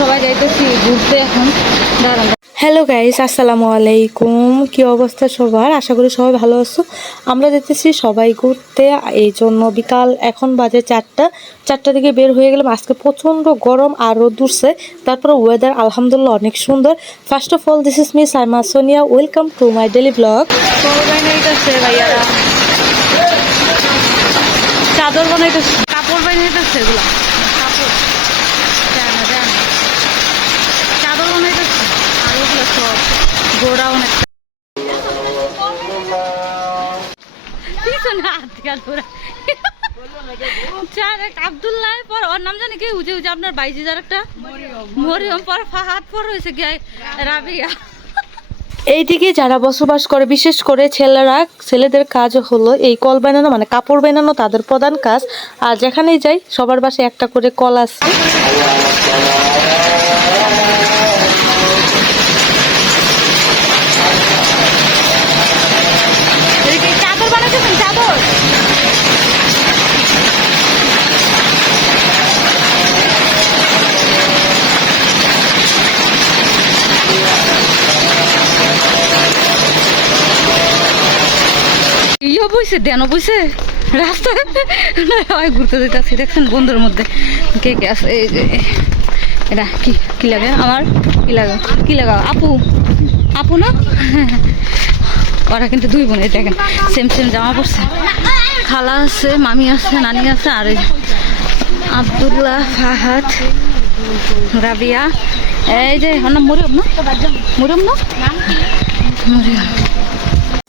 সবাই যাইতেছি ঘুরতে এখন। দাঁড়ান। হ্যালো গাইস আসসালামু আলাইকুম। কি অবস্থা সবার? আশা করি সবাই ভালো আছো। আমরা যেতেছি সবাই ঘুরতে। এই জন্য বিকাল এখন বাজে চারটা। চারটা দিকে বের হয়ে গেলাম। আজকে প্রচণ্ড গরম আর রোদ উঠছে। তারপরে ওয়েদার আলহামদুলিল্লাহ অনেক সুন্দর। First of all this is me Saima Sonia welcome to my daily blog ভাইয়ারা। চাদর বানাইতেছে। কাপড় বানাইতেছে এগুলা। কাপড় দেন না, দেন। চাদর বানাইতেছে ওগুলো সব গোড়া অনেক পিছনে হাত দিয়া ধরা। চার এক আব্দুল্লাহ পর ওর নাম জানি কি উজে উজে আপনার বাইজি যার একটা মরিয়ম পর ফাহাদ পর হয়েছে গিয়ে রাবিয়া এইদিকে যারা বসবাস করে, বিশেষ করে ছেলেরা, ছেলেদের কাজ হলো এই কল বানানো মানে কাপড় বানানো, তাদের প্রধান কাজ আর যেখানেই যাই, সবার বাসায় একটা করে কল আছে বইছে দেন বইছে? রাস্তায়? হয় ঘুরতে যেতেছি দেখছেন বন্ধুর মধ্যে। কে কে আছে? এই যে, এটা কি কি লাগে? আমার? কি লাগে? কি লাগা? আপু? আপু না? ওরা কিন্তু দুই বোন, এই দেখেন সেম সেম জামা পরছে। খালা আছে, মামি আছে, নানি আছে, আর আবদুল্লাহ, ফাহাদ, রাবিয়া। এই যে, ওর মরিয়ম না? মরিয়ম না? মরিয়ম।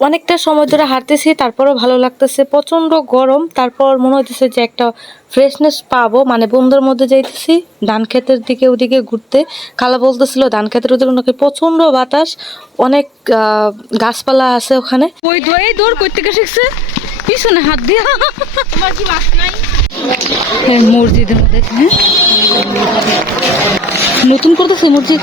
অনেকটা সময় ধরে হাঁটতেছি তারপরও ভালো লাগতেছে। প্রচণ্ড গরম তারপর মনে হইতেছে যে একটা ফ্রেশনেস পাবো মানে বন্ধুর মধ্যে যাইতেছি ধান ক্ষেতের দিকে ওদিকে ঘুরতে। খালা বলতেছিল ধান ক্ষেতের ওদিকে নাকি প্রচণ্ড বাতাস অনেক আহ, গাছপালা আছে ওখানে। ওই দই করতে শিখছে? পিছনে হাত দিয়া। তোমার কি মাছ নাই? মসজিদের মধ্যে হ্যাঁ? নতুন করতেছে মসজিদ?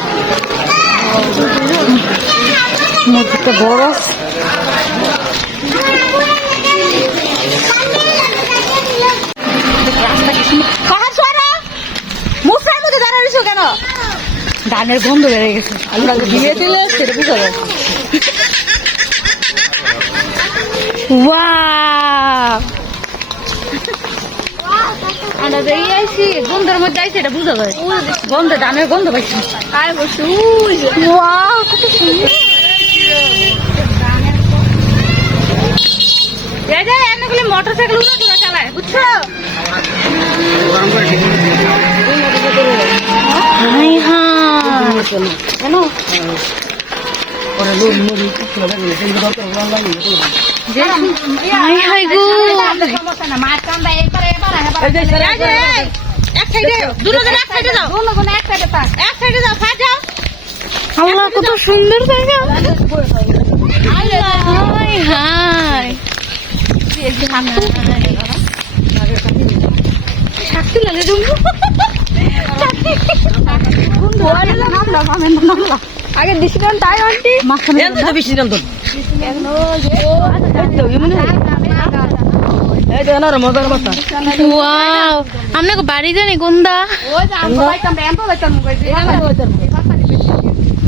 দাঁড়ায় রয়েছো কেন? ধানের গন্ধ বেড়ে গেছে। দিয়ে দিলে সেটা বুঝা যায়। Wow! আমরা যে এই আইছি গন্ধের মধ্যে আইছি এটা বুঝা যায়। গন্ধে ধানের গন্ধ পাইছি। আর বসু ওয়াও কত সুন্দর। এই যে এমনি মোটর সাইকেল উড়ে উড়ে চালায়, বুঝছ? এক সাইডে যাও। এক সাইডে যাও ফাজ যাও। আল্লাহ কত সুন্দর জায়গা। Hi hi. আগে ডিসিশন তাই আন্টি। দাম তো ওয়াও আপনাকে বাড়ি জানি কোনদা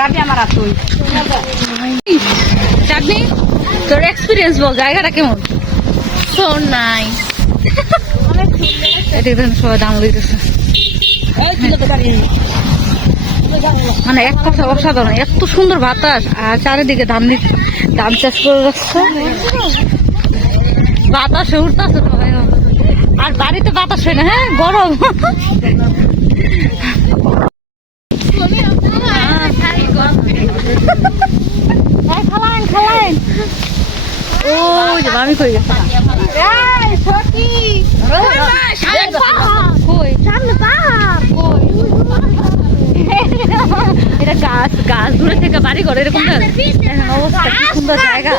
রাবি আমার আসুই চাঁদনি তোর এক্সপিরিয়েন্স বল জায়গাটা কেমন? সো নাইস এটা দেখুন সবাই দাম দিতেছে গাড়ি মানে এক কথা অসাধারণ এত সুন্দর বাতাস আর চারিদিকে ধান ধান চাষ করে রাখছে। বাতাসে উঠতেছে আর বাড়িতে বাতাস হয় না হ্যাঁ গরম এই খালাইন খালাইন। ও যে আমি কই গেছে? কই? এটা গাছ গাছ দূরে থেকে বাড়ি ঘর এরকম না? অবস্থা কি সুন্দর জায়গা।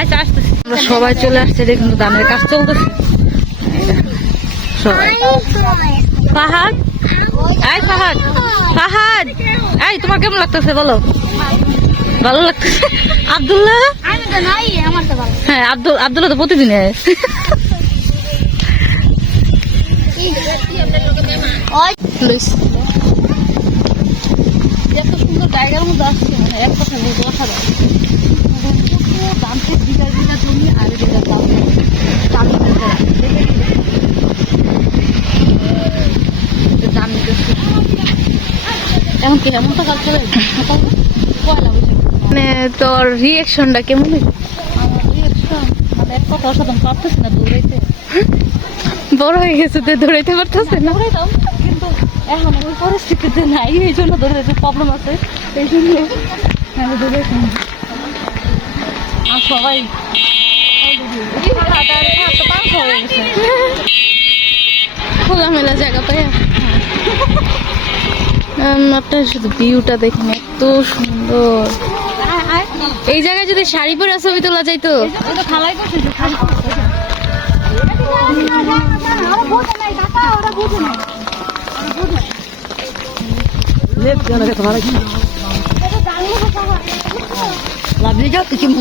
আচ্ছা আসতেছি। আমরা সবাই চলে আসছে দেখুন তো ধানের কাজ চলতেছে। সবাই। ফাহাদ এই ফাহাদ ফাহাদ। এই, তোমার কেমন লাগতেছে বলো? ভালো লাগতেছে? আব্দুল্লাহ? হ্যাঁ আব্দুল, আব্দুল্লাহ তো প্রতিদিন। এত সুন্দর জায়গার এক কথা বলতে অসাধারণ দামকে বিঘা বিঘা জমি আর দাম দাম দাম নিতেছে এখন কি এমন তো কাজ চলে পয়লা বৈশাখ মানে তোর রিয়েকশনটা কেমন reaction, মানে কথা অসাধারণ পারতেছি না দৌড়াইতে। বড় হয়ে গেছে তুই দৌড়াইতে পারতেছে না? কিন্তু এখন ওই পরিস্থিতিতে নাই এই জন্য দৌড়াইতে প্রবলেম আছে। এই জন্য আমি আর সবাই খোলামেলা জায়গা পাই আপনার শুধু ভিউটা দেখেন এত সুন্দর এই জায়গায় যদি শাড়ি পরে ছবি তোলা যাইতো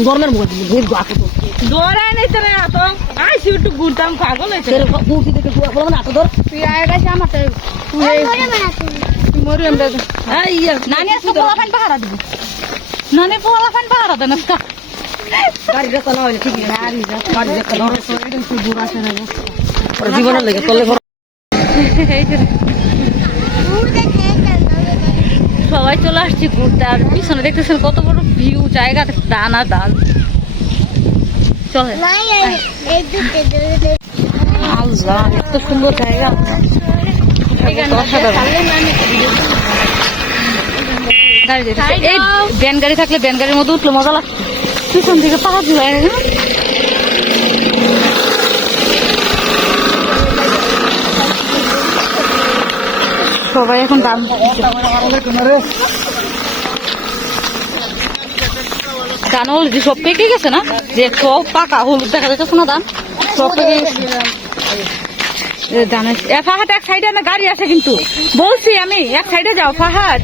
গরমের একটু ঘুরতাম পাগল হয়েছে আমার ইয়া নানি আজকে পাহারা দিব? নানি পাহারা দেন আজকে। না ওর জীবনের লেগে ভর সবাই চলে আসছি ঘুরতে আর পিছনে দেখতেছেন কত বড় ভিউ জায়গা দানা দান চলে আল্লাহ এত সুন্দর জায়গা। এই ভ্যান গাড়ি থাকলে ভ্যান গাড়ির মধ্যে উঠলে মজা লাগতো পিছন থেকে পাহাড় সবাই এখন দাম দান অলরেডি সব পেকে গেছে না যে সব পাকা হলুদ দেখা যাচ্ছে না দাম সব পেকে গেছে। এ ফাহাদ, এক সাইডে না গাড়ি আছে কিন্তু। বলছি আমি, এক সাইডে যাও, ফাহাদ।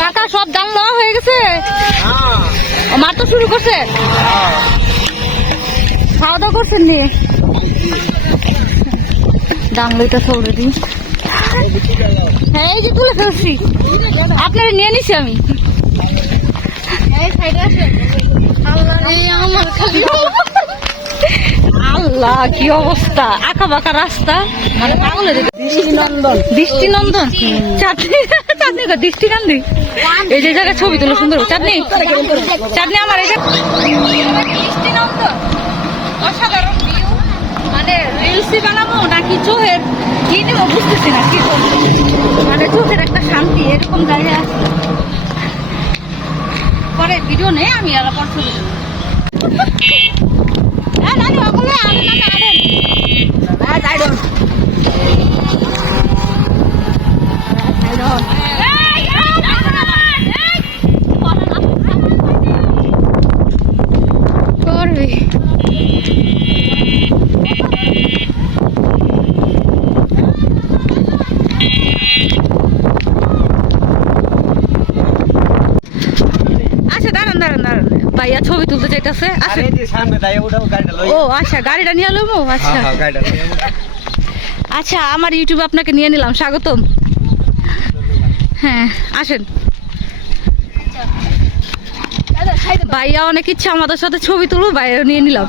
কাকা, সব দাম লওয়া হয়ে গেছে? মার তো শুরু করছে। খাওয়া দাওয়া করছেন নি? দাম লইতেছে অলরেডি হ্যাঁ এই যে তুলে ফেলছি। আপনারা নিয়ে নিছি আমি। আল্লাহ কি অবস্থা? আঁকা বাঁকা রাস্তা? মানে পাগলের নন্দন দৃষ্টি নন্দন চাঁদনি? চাঁদনি কো দৃষ্টি কান্দি এই যে জায়গায় ছবি তুলো সুন্দর চাঁদনি? চাঁদনি আমার এই যে দৃষ্টি নন্দন অসাধারণ মানে রিলসি বানাবো নাকি চোখের কি নেব বুঝতেছি না কি মানে চোখের একটা শান্তি এরকম জায়গায় আছে। পরে ভিডিও নেই আমি আর পর ছবি ચાલો ভাইয়া ছবি তুলতে চাইতেছে। ও আচ্ছা গাড়িটা নিয়ে আচ্ছা হ্যাঁ হ্যাঁ গাড়িটা লই আচ্ছা আমার ইউটিউবে আপনাকে নিয়ে নিলাম স্বাগতম। হ্যাঁ আসেন। ভাইয়া অনেক ইচ্ছা আমাদের সাথে ছবি তুলবো ভাইয়া নিয়ে নিলাম।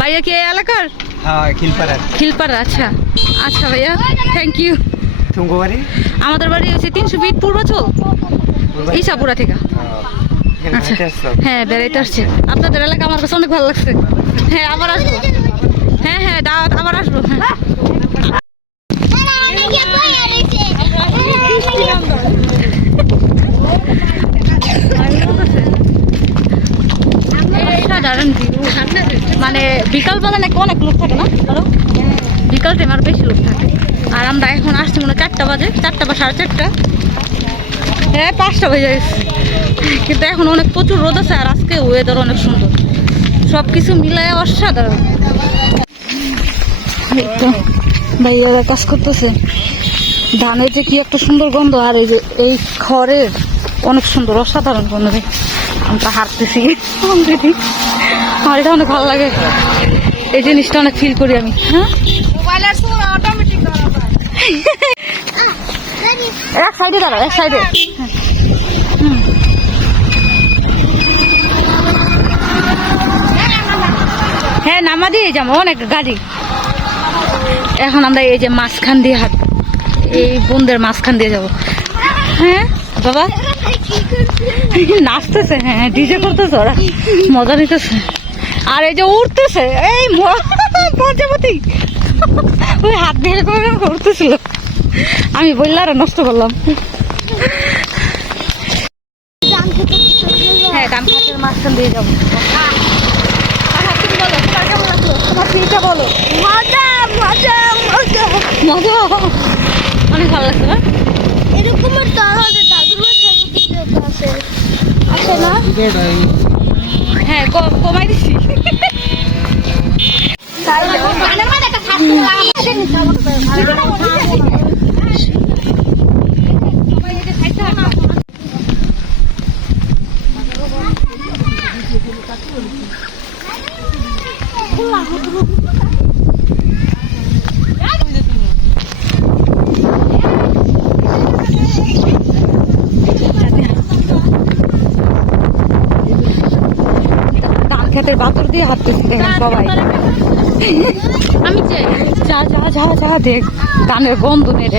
ভাইয়া কি এলাকার? হ্যাঁ খিলপাড়া আচ্ছা। আচ্ছা ভাইয়া থ্যাংক ইউ বাড়ি? আমাদের বাড়ি হচ্ছে তিনশো ফিট পূর্বাচল ইসাপুরা থেকে। আচ্ছা হ্যাঁ বেড়াইতে আসছে। আপনাদের এলাকা আমার কাছে অনেক ভালো লাগছে। হ্যাঁ আবার আসব। হ্যাঁ হ্যাঁ দাওয়াত আবার আসব। হ্যাঁ। মানে বিকাল বেলা নাকি অনেক লোক থাকে না? বলো বিকাল টাইম আর বেশি লোক থাকে। আর আমরা এখন আসছি মনে হয় চারটা বাজে। চারটা বা সাড়ে চারটা। হ্যাঁ পাঁচটা বাজে গেছে। কিন্তু এখন অনেক প্রচুর রোদ আছে আর আজকে ওয়েদার অনেক সুন্দর। সব কিছু মিলায় অসাধারণ। ভাইয়ারা কাজ করতেছে। ধানের যে কি একটা সুন্দর গন্ধ আর এই যে এই খড়ের অনেক সুন্দর অসাধারণ গন্ধ রে। আমরা হাঁটতেছি অলরেডি আমার এটা অনেক ভালো লাগে। এই জিনিসটা অনেক ফিল করি আমি। হ্যাঁ। এক সাইডে দাঁড়াও এক সাইডে। হ্যাঁ নামা দিয়ে যাব, অনেক গাড়ি। এখন আমরা এই যে মাঝখান দিয়ে হাঁট এই বন্ধের মাঝখান দিয়ে যাব। হ্যাঁ বাবা? নাচতেছে হ্যাঁ ডিজে করতেছে ওরা। মজা নিতেছে। আর এই যে উঠতেছে এই প্রজাপতি ওই হাত দিয়ে করে উঠতেছিল আমি বললে আর নষ্ট করলাম। হ্যাঁ ডান হাতের মাঝখান দিয়ে যাব। তোমার ফিলটা বলো। মজা মজা মজা। মজা? অনেক ভালো লাগছে না? এরকমের তাহলে দাদুর আছে আছে না? হ্যাঁ কমাই দিছি ধান খেতের বাতর দিয়ে হাঁটতেছি দেখেন সবাই আমি দেখ ধানের গন্ধ নেই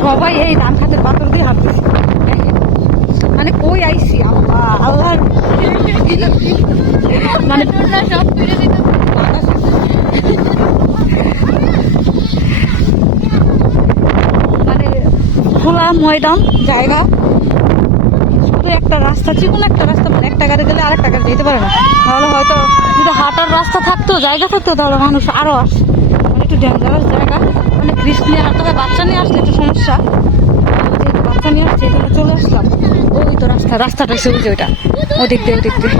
সবাই এই ধান খাতের বাতর দিয়ে হাঁটতেছি মানে কই আইছি আল্লাহ আল্লাহ মানে মানে খোলা ময়দান জায়গা শুধু একটা রাস্তা, যে কোনো একটা রাস্তা মানে একটা গাড়ি গেলে আরেকটা গাড়ি যেতে পারে না। তাহলে হয়তো যদি হাঁটার রাস্তা থাকতো, জায়গা থাকতো, তাহলে মানুষ আরও আসে। মানে একটু ডেঞ্জারাস জায়গা। মানে গ্রীষ্ম নিয়ে হাঁটতে হয়, বাচ্চা নিয়ে আসলে একটু সমস্যা। যেহেতু বাচ্চা নিয়ে আসছে, এখানে চলে আসলাম। ওই তো রাস্তা, রাস্তাটা ওই যে ওইটা। ওদিক দিয়ে ওদিক দিয়ে।